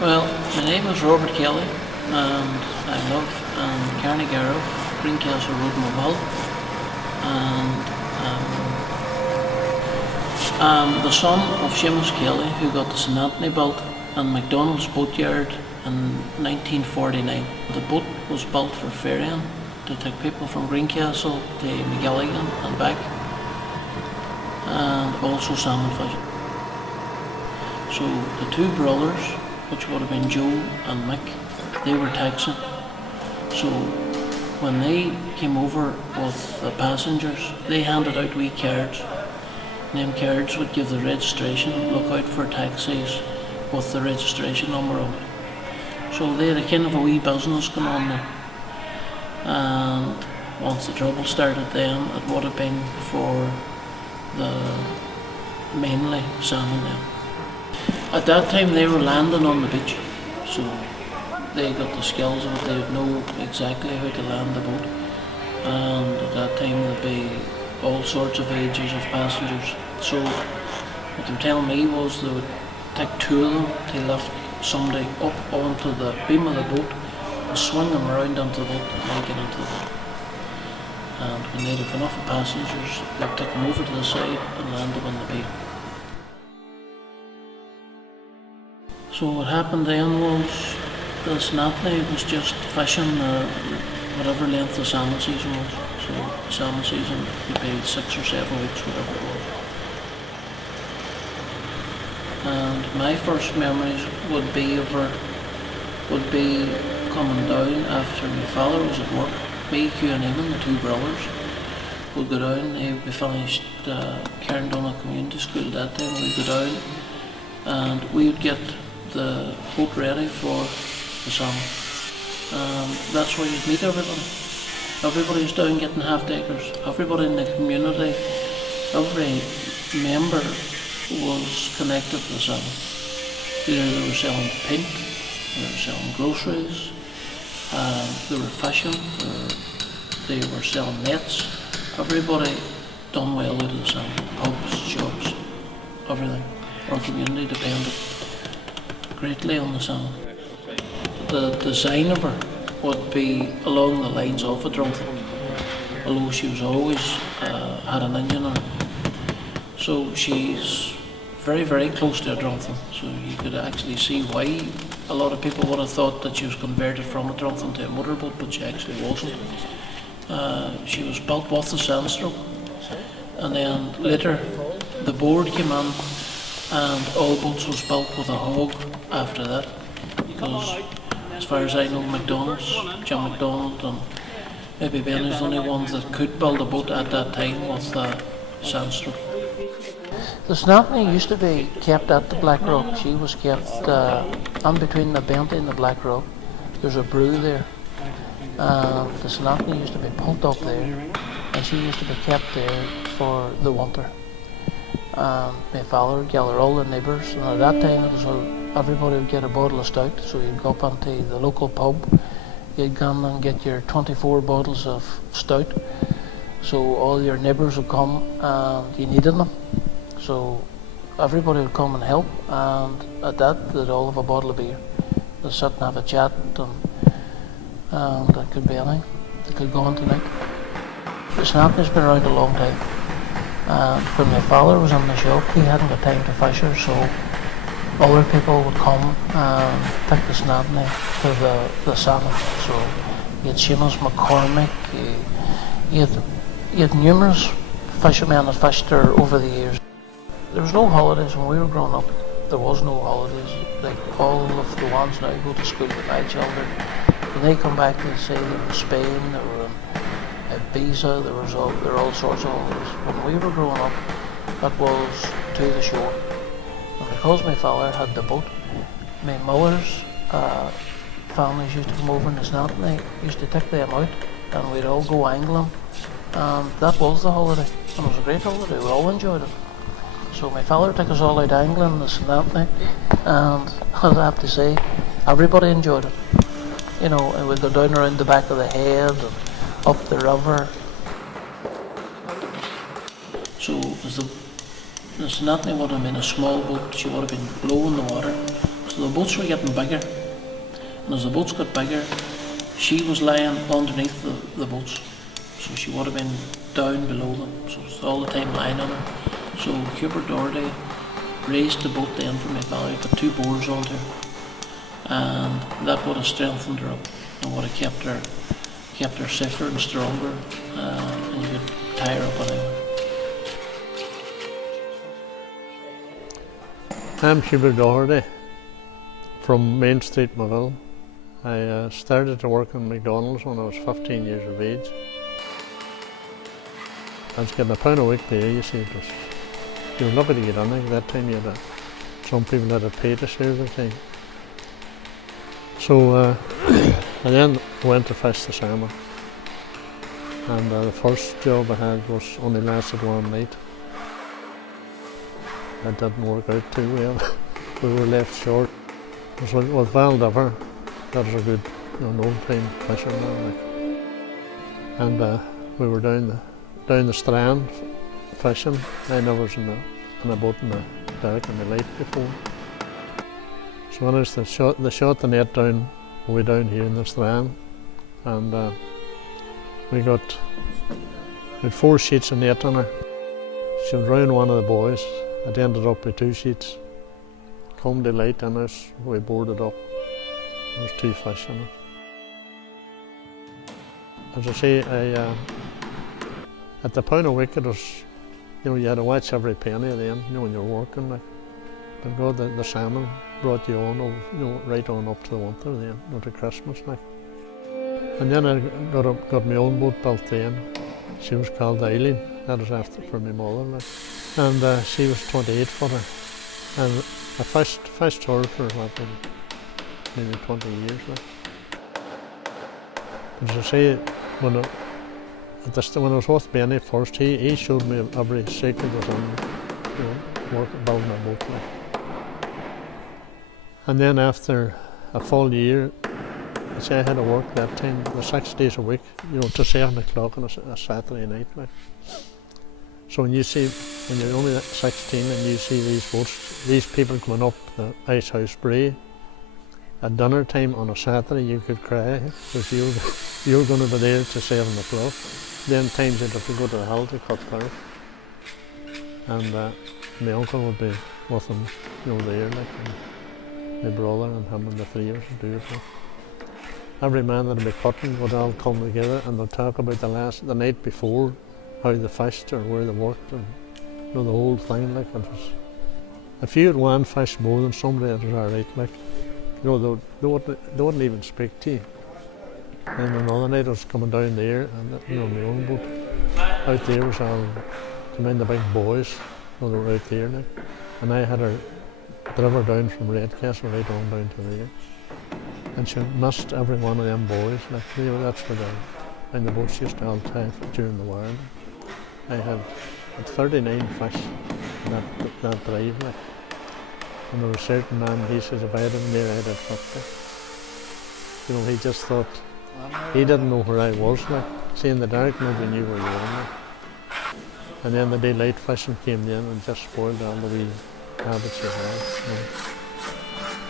Well, my name is Robert Kelly, and I live in Carnegie, Greencastle Road, Mobile, and I'm the son of Seamus Kelly, who got the St Anthony built in McDonald's boatyard in 1949. The boat was built for ferrying to take people from Greencastle to Magilligan and back, and also salmon fishing. So the two brothers, which would have been Joe and Mick, they were taxing. So when they came over with the passengers, they handed out wee cards. And them cards would give the registration, look out for taxis with the registration number on it. So they had a kind of a wee business going on there. And once the trouble started then, it would have been for the mainly salmon then. At that time they were landing on the beach, so they got the skills of it, they would know exactly how to land the boat. And at that time there'd be all sorts of ages of passengers. So what they were telling me was they would take two of them to lift somebody up onto the beam of the boat and swing them around onto the boat and then get into the boat. And when they'd have enough of passengers, they'd take them over to the side and land them on the beam. So what happened then was the St Anthony was just fishing whatever length the salmon season was. So the salmon season could be 6 or 7 weeks, whatever it was. And my first memories would be coming down after my father was at work. Me, Hugh and Eamon, the two brothers, would go down. They would be finished Cairndonagh Community School at that time. We'd go down and we would get the boat ready for the salmon. That's where you'd meet everybody. Everybody's down getting half-deckers. Everybody in the community, every member was connected to the salmon. Either they were selling paint, they were selling groceries, they were fishing, they were selling nets. Everybody done well out of the salmon. Pubs, shops, everything. Our community depended greatly on the salmon. The design of her would be along the lines of a drumthorn, although she was always had an engine on her. So she's very, very close to a drumthorn. So you could actually see why a lot of people would have thought that she was converted from a drumthorn to a motorboat, but she actually wasn't. She was built with the sandstroke, and then later the board came in and all boats was built with a hog after that, because as far as I know, McDonald's, John McDonald and maybe Benny's the only ones that could build a boat at that time with sandstroke. The St Anthony used to be kept at the Black Rock. She was kept in between the Benty and the Black Rock. There's a brew there. The St Anthony used to be pulled up there, and she used to be kept there for the winter. My father would gather all the neighbours, and at that time it was everybody would get a bottle of stout, so you'd go up into the local pub, you'd go in and get your 24 bottles of stout, so all your neighbours would come and you needed them, so everybody would come and help, and at that they'd all have a bottle of beer. They'd sit and have a chat, and it could be anything. They could go on tonight. The St Anthony's been around a long time. And when my father was in the shop, he hadn't got time to fish her, so other people would come and take the St Anthony to the salmon. So you had Seamus McCormick, you had numerous fishermen that fished her over the years. There was no holidays when we were growing up. There was no holidays. Like all of the ones now go to school with my children. When they come back, they say they were in Spain, they were in Ibiza, there were all sorts of holidays. When we were growing up, it was to the shore. And because my father had the boat, my mother's families used to come over in the St Anthony, used to take them out, and we'd all go angling. And that was the holiday, and it was a great holiday, we all enjoyed it. So my father took us all out angling in the St Anthony, and I have to say, everybody enjoyed it. You know, and we'd go down around the back of the head, and up the river. So the St Anthony would have been a small boat. She would have been below in the water. So the boats were getting bigger, and as the boats got bigger, she was lying underneath the boats, so she would have been down below them, so it's all the time lying on her. So Hubert Doherty raised the boat then from my valley, put 2 boards onto her, and that would have strengthened her up and would have kept her safer and stronger, and you could tie her up anywhere. I'm Hubert Doherty from Main Street, Moville. I started to work in McDonald's when I was 15 years of age. I was getting £1 a week there, you see. You were lucky to get on there. At that time, some people had to pay to serve the time. So I then went to fish the salmon. And the first job I had only lasted 1 night. That didn't work out too well. We were left short. It was with Val Diver. That was a good, old-time fisherman. And we were down the strand fishing. I never was in a boat in the dark in the light before. So when they shot the net down, way down here in the strand, and we had 4 sheets of net on her. She was round one of the boys. It ended up with 2 sheets. Come daylight on us, we boarded up. There was 2 fish in it. As I say, at the £1 a week, it was, you had to watch every penny then, when you're working. But God, the salmon brought you on, right on up to the winter then, to Christmas. And then I got my own boat built then. She was called Eileen. That was after for my mother. And she was 28 footer. And I fished her for maybe 20 years. As I say, when I was with Benny first, he showed me every secret within building a boat. And then after a full year, I say I had to work that time, the 6 days a week, to 7 o'clock on a Saturday night. So when you're only 16 and you see these boats, these people coming up the Ice House Brae, at dinner time on a Saturday you could cry because you were going to be there till 7 o'clock. Then times you'd have to go to the hill to cut carp. And my uncle would be with them, there, and my brother and him and the 3 of us would do it. Every man that'd be cutting would all come together and they'd talk about the night before, how they fished or where they worked, and the whole thing. It was, if you had one fish more than somebody, it was all right. They wouldn't even speak to you. And another night I was coming down there, and my own boat out there was all the big boys. They were out there now, and I had her drive down from Redcastle right on down to there. And she missed every one of them boys. That's where the boats used to all tie during the war. I had 39 fish in that drive. And there was a certain man, he says, if I had him there, I'd have 50. He just thought, he didn't know where I was. See, in the dark, nobody knew where you were. And then the daylight fishing came in and just spoiled all the wee habits you had.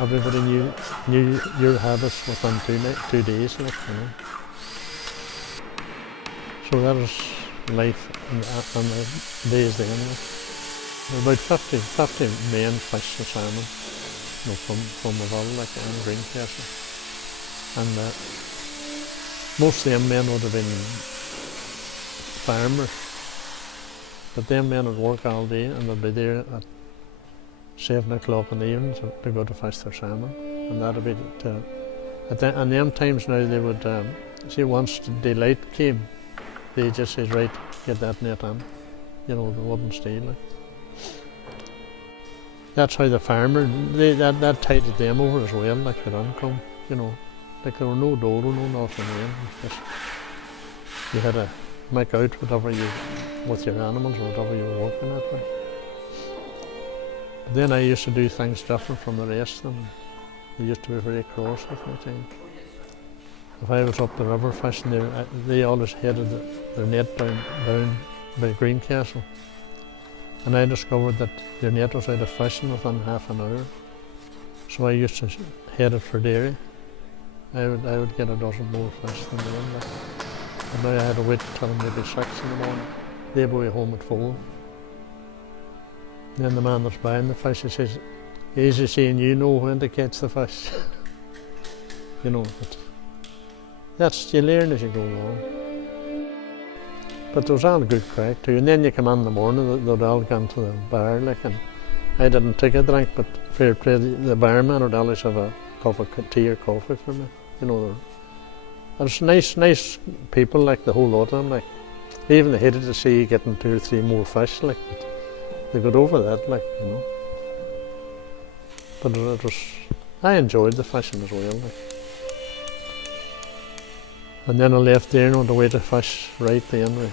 Everybody knew your habits within 2 days. So that was life in the days then. About 50 men fished the salmon, from the Moville and Greencastle. And most of them men would have been farmers, but them men would work all day and they'd be there at 7 o'clock in the evening to go to fish their salmon. And that'd be and them times now they would see once the daylight came, they just says, right, get that net on. They wouldn't stay. That's how the farmer, that tided them over as well, their income, there were no dole, no nothing then. Just, you had to make out whatever with your animals or whatever you were working at. Then I used to do things different from the rest of them. They used to be very cross with me too. If I was up the river fishing, they always headed their net down by Greencastle. And I discovered that their net was out of fishing within half an hour. So I used to head it for dairy. I would get a dozen more fish than them. Like. And now I had to wait till maybe 6 in the morning. They would be home at 4. Then the man that's buying the fish, he says, easy seeing you know when to catch the fish. You know, but that's, you learn as you go along. But there was all good crack too. And then you come in the morning, they'd all gone to the bar, like, and I didn't take a drink, but fair play, the barman would always have a cup of tea or coffee for me. You know, there's nice people, like the whole lot of them, like. Even they hated to see you getting 2 or 3 more fish, like, but they got over that, like, you know. But it was, I enjoyed the fishing as well, like. And then I left there and went away to fish right then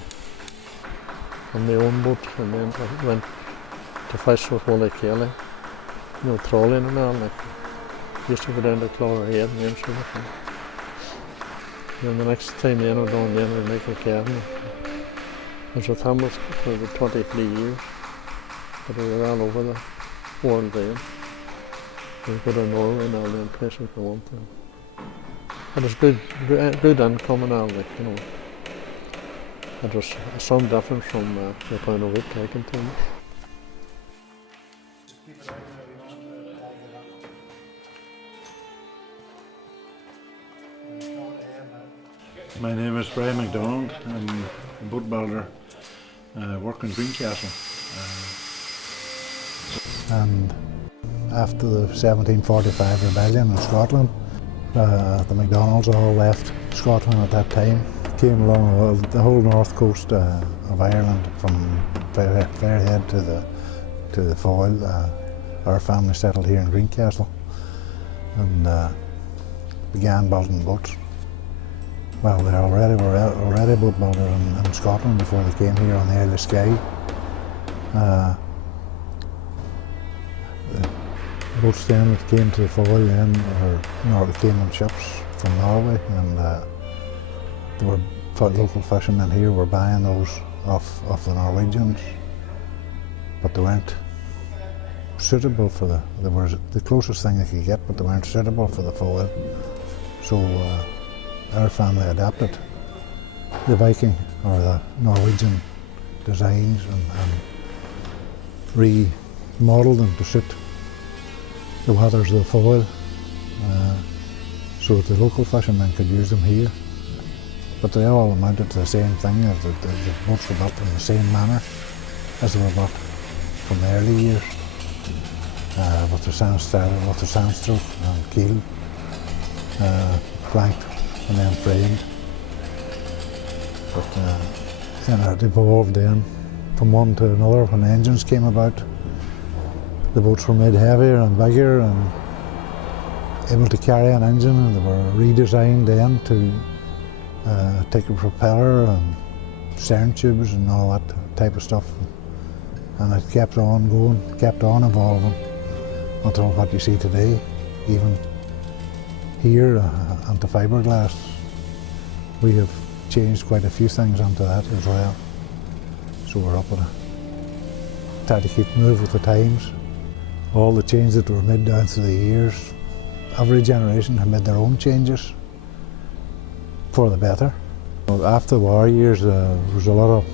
on my own boat, and then I went to fish with Wally Kelly, you know, trawling and all, like. Used to go down to Clogher Head and then sort of thing. And then the next time then I was down there with Michael Kevin. I was with him for about 23 years, but we were all over the world then. We go to Norway and all them places we went to. It was good income and all, like, you know. It was some difference from the pound of wheat, I can tell you. My name is Brian McDonald. I'm a boat builder, work in Greencastle. And after the 1745 rebellion in Scotland, the McDonalds all left Scotland at that time, came along the whole north coast of Ireland from Fairhead to the Foyle. Our family settled here in Greencastle and began building boats. Well, they were already boat builders in Scotland before they came here on the Isle of Skye. The boats then that came to the Foyle then came on ships from Norway, and there were local fishermen here were buying those off the Norwegians, but they weren't suitable for they were the closest thing they could get, but they weren't suitable for the Foyle. So our family adapted the Viking or the Norwegian designs and remodelled them to suit the waters of the Foyle, so that the local fishermen could use them here. But they all amounted to the same thing, the boats were built in the same manner as they were built from the early years, with the sandstroke and keel, flanked and then framed. But it evolved then from one to another. When engines came about, the boats were made heavier and bigger and able to carry an engine, and they were redesigned then to take a propeller and stern tubes and all that type of stuff. And it kept on going, kept on evolving until what you see today. Even here onto fiberglass, we have changed quite a few things onto that as well. So we're up at try to keep move with the times. All the changes that were made down through the years, every generation have made their own changes for the better. After the war years, there was a lot of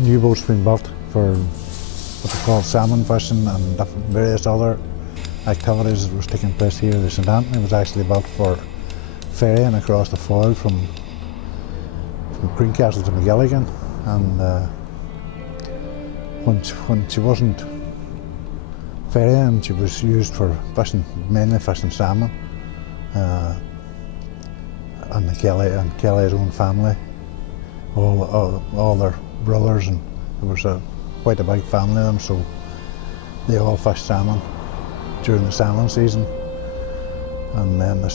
new boats being built for what they call salmon fishing and various other activities that was taking place here. The St Anthony was actually built for ferrying across the Foyle from Greencastle to McGilligan, and when she wasn't ferrying, she was used for fishing, mainly fishing salmon. And Kelly's own family, all their brothers, and there was quite a big family of them, so they all fished salmon during the salmon season. And then at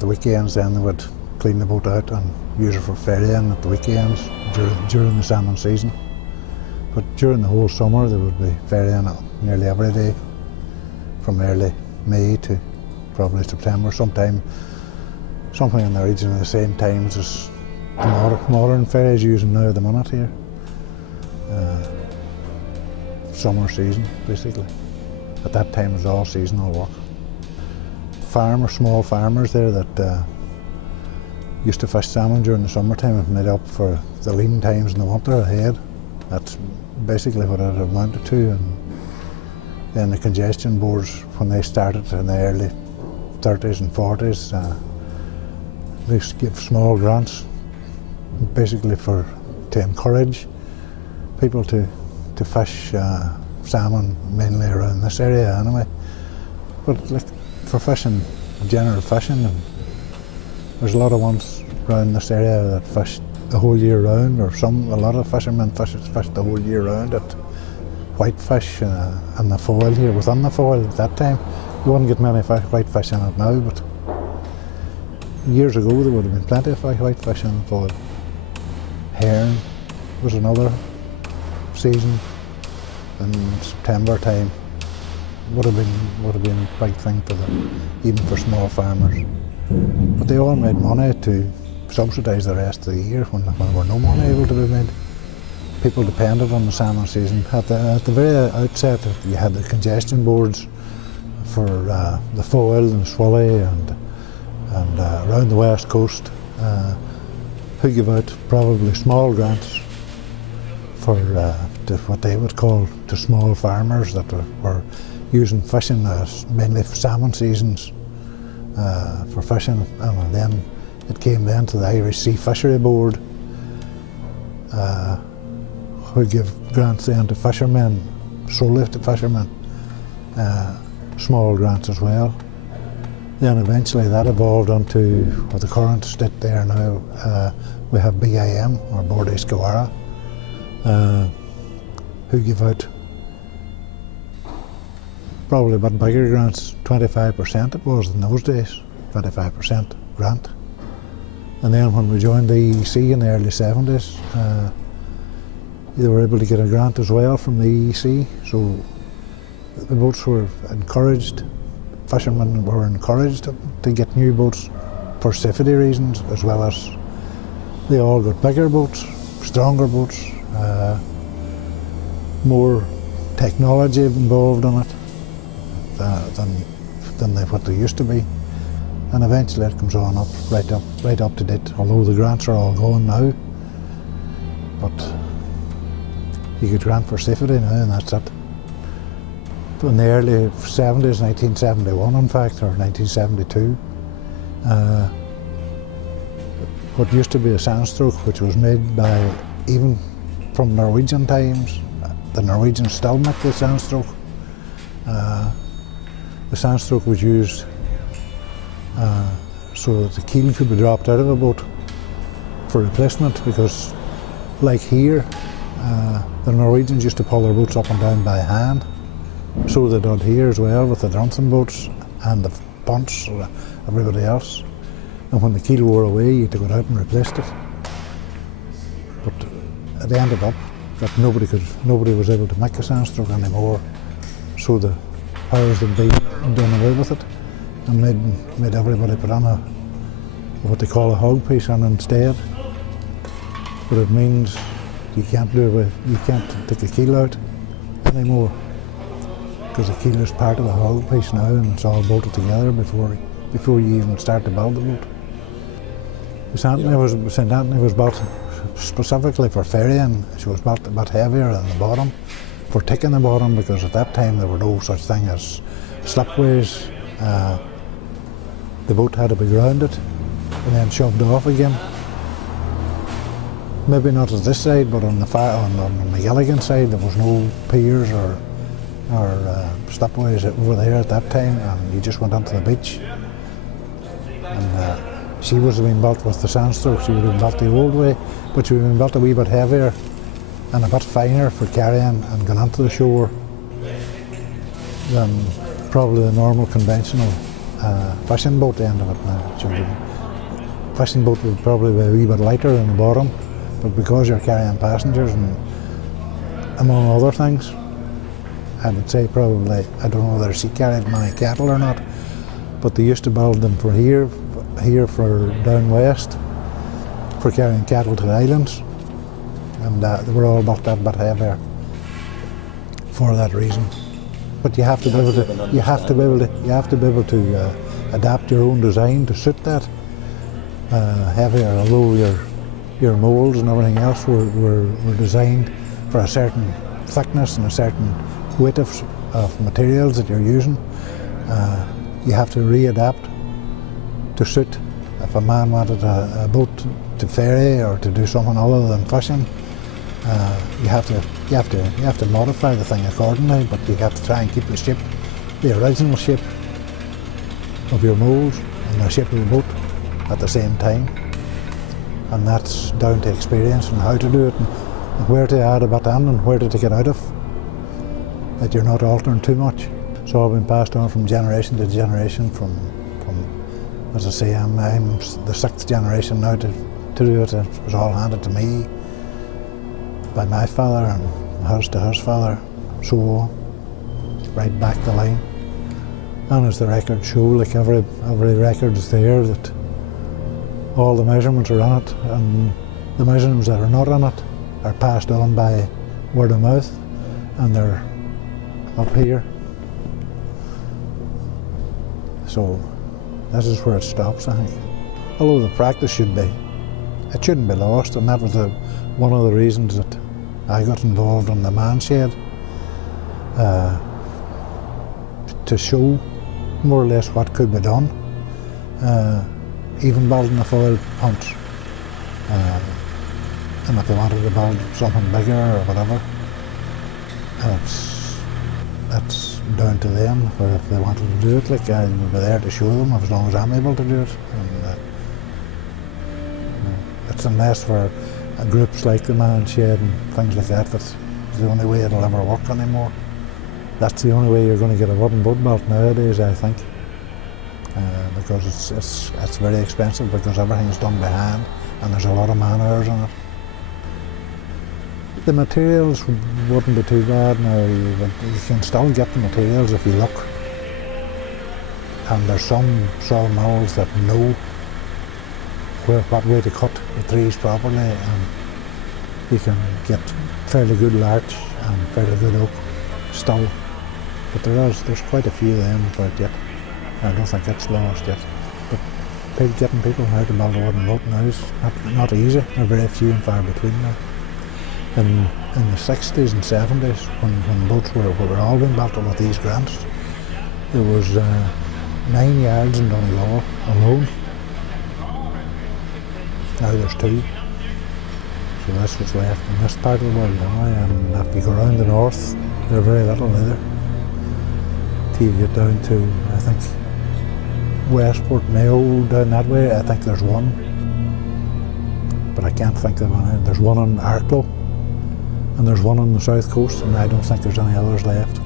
the weekends, then they would clean the boat out and use it for ferrying at the weekends during the salmon season. But during the whole summer, they would be ferrying nearly every day, from early May to probably September, something in the region of the same times as the modern ferries using now at the minute here. Summer season, basically. At that time it was all seasonal work. farmers, small farmers there that used to fish salmon during the summertime and made up for the lean times in the winter ahead. That's basically what it amounted to. And then the congestion boards, when they started in the early 30s and 40s, they used to give small grants, basically to encourage people to fish salmon, mainly around this area anyway. But like for fishing, general fishing, and there's a lot of ones around this area that fish the whole year round, or a lot of fishermen fish the whole year round at whitefish and the foil here. Within the foil at that time, you wouldn't get many whitefish in it now, but years ago there would have been plenty of whitefish in the foil. Herring was another season in September time. Would have been a big thing for even for small farmers. But they all made money to subsidise the rest of the year when there were no money able to be made. People depended on the salmon season. At the very outset, you had the congestion boards for the foil and swilly and around the west coast, who give out probably small grants for to what they would call to small farmers that were using fishing as mainly for salmon seasons for fishing, and then it came then to the Irish Sea Fishery Board, who give grants then to fishermen, solely to fishermen, small grants as well. Then eventually that evolved onto what the current state there now. We have BIM, or Bord Scoara, who give out probably a bit bigger grants, 25% it was in those days, 25% grant. And then when we joined the EEC in the early 70s, they were able to get a grant as well from the EEC, so the boats were encouraged, fishermen were encouraged to get new boats for safety reasons, as well as they all got bigger boats, stronger boats, more technology involved in it than what they used to be. And eventually it comes on right up to date, although the grants are all gone now. But you could grant for safety now, and that's it. In the early 70s, 1971 in fact, or 1972, what used to be a sandstroke, which was made by, even from Norwegian times, the Norwegians still make the sandstroke. The sandstroke was used so that the keel could be dropped out of a boat for replacement, because like here, the Norwegians used to pull their boats up and down by hand, so they did here as well with the Johnson boats and the punts, everybody else. And when the keel wore away, you had to go out and replaced it. But it ended up that nobody was able to make a sandstroke anymore, so the powers that be done away with it and made everybody put on what they call a hog piece on instead. But it means you can't take the keel out anymore, because the keel is part of the hog piece now, and it's all bolted together before you even start to build the boat. St Anthony was built specifically for ferrying. She was built a bit heavier than the bottom, for taking the bottom, because at that time there were no such thing as slipways. The boat had to be grounded and then shoved off again. Maybe not at this side, but on the Gilligan side there was no piers or slipways over there at that time, and you just went onto the beach. And she was being built with the sandstroke. She would have been built the old way, but she would have been built a wee bit heavier and a bit finer for carrying and going onto the shore than probably the normal conventional fishing boat end of it now. Fishing boat would probably be a wee bit lighter in the bottom, but because you're carrying passengers and among other things, I would say probably, I don't know whether she carried many cattle or not, but they used to build them for here for down west, for carrying cattle to the islands, and they were all built that bit heavier for that reason. But you have to be able to adapt your own design to suit that. Heavier, although your moulds and everything else were designed for a certain thickness and a certain weight of materials that you're using, you have to readapt to suit. If a man wanted a boat to ferry or to do something other than fishing, you have to modify the thing accordingly, but you have to try and keep the shape, the original shape of your moulds and the shape of the boat at the same time. And that's down to experience and how to do it and where to add a bit in and where to take it out of, that you're not altering too much. So I've been passed on from generation to generation from as I say, I'm the 6th generation now to do it. It was all handed to me by my father and hers to his father, so on, right back the line. And as the records show, like every record is there, that all the measurements are on it, and the measurements that are not on it are passed on by word of mouth, and they're up here. So this is where it stops, I think. Although the practice shouldn't be lost, and that was one of the reasons that I got involved in the man shed, to show more or less what could be done, even building a foil punch. And if they wanted to build something bigger or whatever, that's down to them. But if they wanted to do it, like, I'll be there to show them as long as I'm able to do it. And it's unless for groups like the Man Shed and things like that, that's the only way it'll ever work anymore. That's the only way you're going to get a wooden boat built nowadays, I think, because it's very expensive, because everything's done by hand and there's a lot of man hours in it. The materials wouldn't be too bad now. You can still get the materials if you look. And there's some sawmills that know what way to cut the trees properly, and you can get fairly good larch and fairly good oak still. But there's quite a few of them about yet. I don't think it's lost yet. But getting people how to build a wooden boat now is not easy. They're very few and far between now. In the 60s and 70s, when boats were all being built with these grants, there was 9 yards in Donegal alone. Now there's 2. So that's what's left in this part of the world now, and if you go around the north, there's very little either. Till you get down to, I think, Westport, Mayo, down that way, I think there's one. But I can't think of any. There's one in Arklow, and there's one on the south coast, and I don't think there's any others left.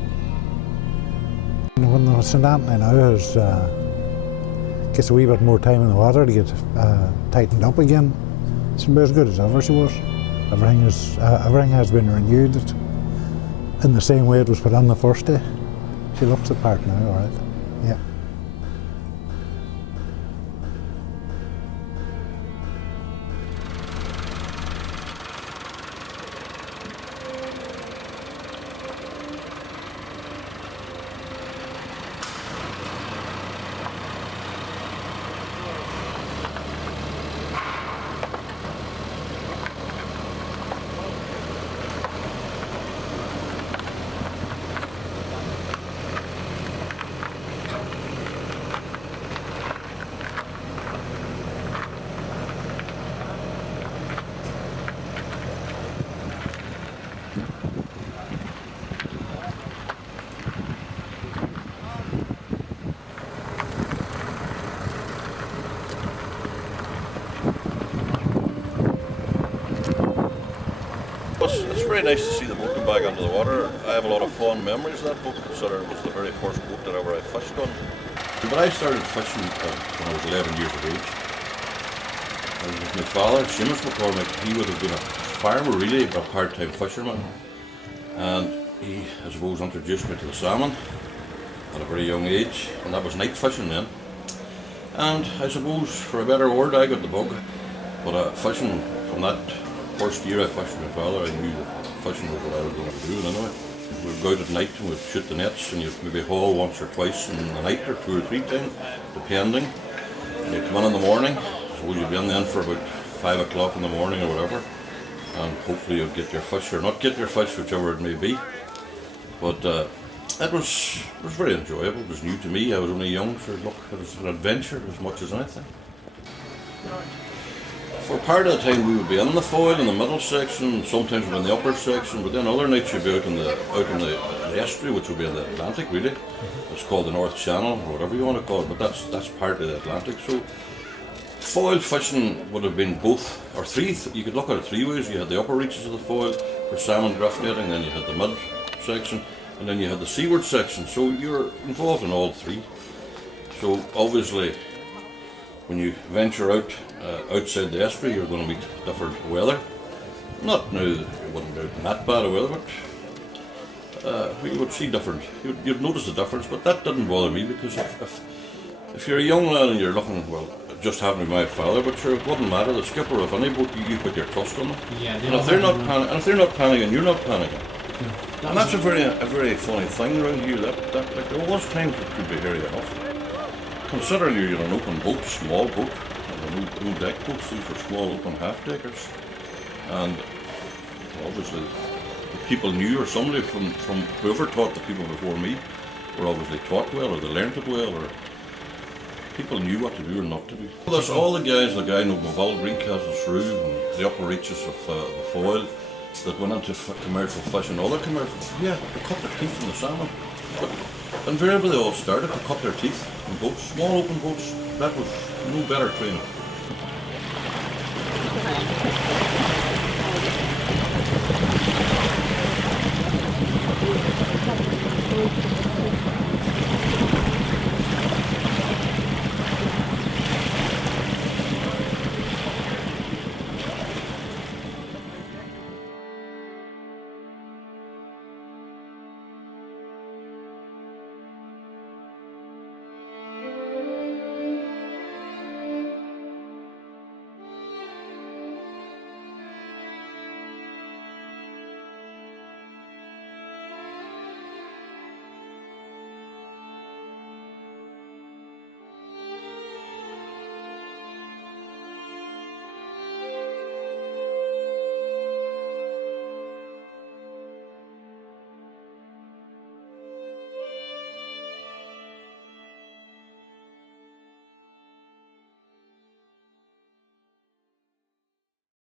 And when the St Anthony now gets a wee bit more time in the water to get tightened up again, it's as good as ever she was. Everything has been renewed in the same way it was put on the first day. She looks the part now, all right. Yeah. It's very nice to see the boat come back under the water. I have a lot of fond memories of that boat, considering it was the very first boat that ever I fished on. But I started fishing when I was 11 years of age. And with my father, Seamus McCormick, he would have been a farmer really, but a part-time fisherman. And he, I suppose, introduced me to the salmon at a very young age, and that was night fishing then. And I suppose, for a better word, I got the bug. But fishing from that first year I fished with my father, I knew that fishing was what I was going to do anyway. we'd go out at night and we'd shoot the nets, and you'd maybe haul once or twice in the night, or 2 or 3 times, depending. And you'd come in the morning, so you'd be in then for about 5 o'clock in the morning or whatever, and hopefully you'd get your fish or not get your fish, whichever it may be. But it was very enjoyable. It was new to me. I was only young, so look, it was an adventure as much as anything. For part of the time we would be in the foil in the middle section, sometimes we'd be in the upper section, but then other nights you'd be out in the estuary, which would be in the Atlantic really. It's called the North Channel, or whatever you want to call it, but that's part of the Atlantic. So foil fishing would have been both, or three, you could look at it 3 ways. You had the upper reaches of the foil for salmon drift netting, then you had the mid section, and then you had the seaward section. So you're involved in all 3. So obviously when you venture out outside the estuary, you're going to meet different weather. Not now, it wouldn't be out in that bad of weather, but you would see different, you'd notice the difference, but that didn't bother me, because if you're a young lad and you're looking, well, just happened to be my father, but sure, it wouldn't matter. The skipper of any boat, you put your trust on them. Yeah, and if they're not panicking, you're not panicking. And that's a very funny thing around here. That like, there was times it could be hairy enough. Considering you're an open boat, small boat, no deck boats, these were small open half-deckers. And obviously the people knew, or somebody from whoever taught the people before me were obviously taught well, or they learnt it well, or people knew what to do or not to do. Well, there's all the guys, like I know Moville, Greencastle, Shrew, and the upper reaches of the foil that went into commercial fishing, other commercial, yeah, they cut their teeth in the salmon. But invariably they all started to cut their teeth in boats, small open boats. That was no better training.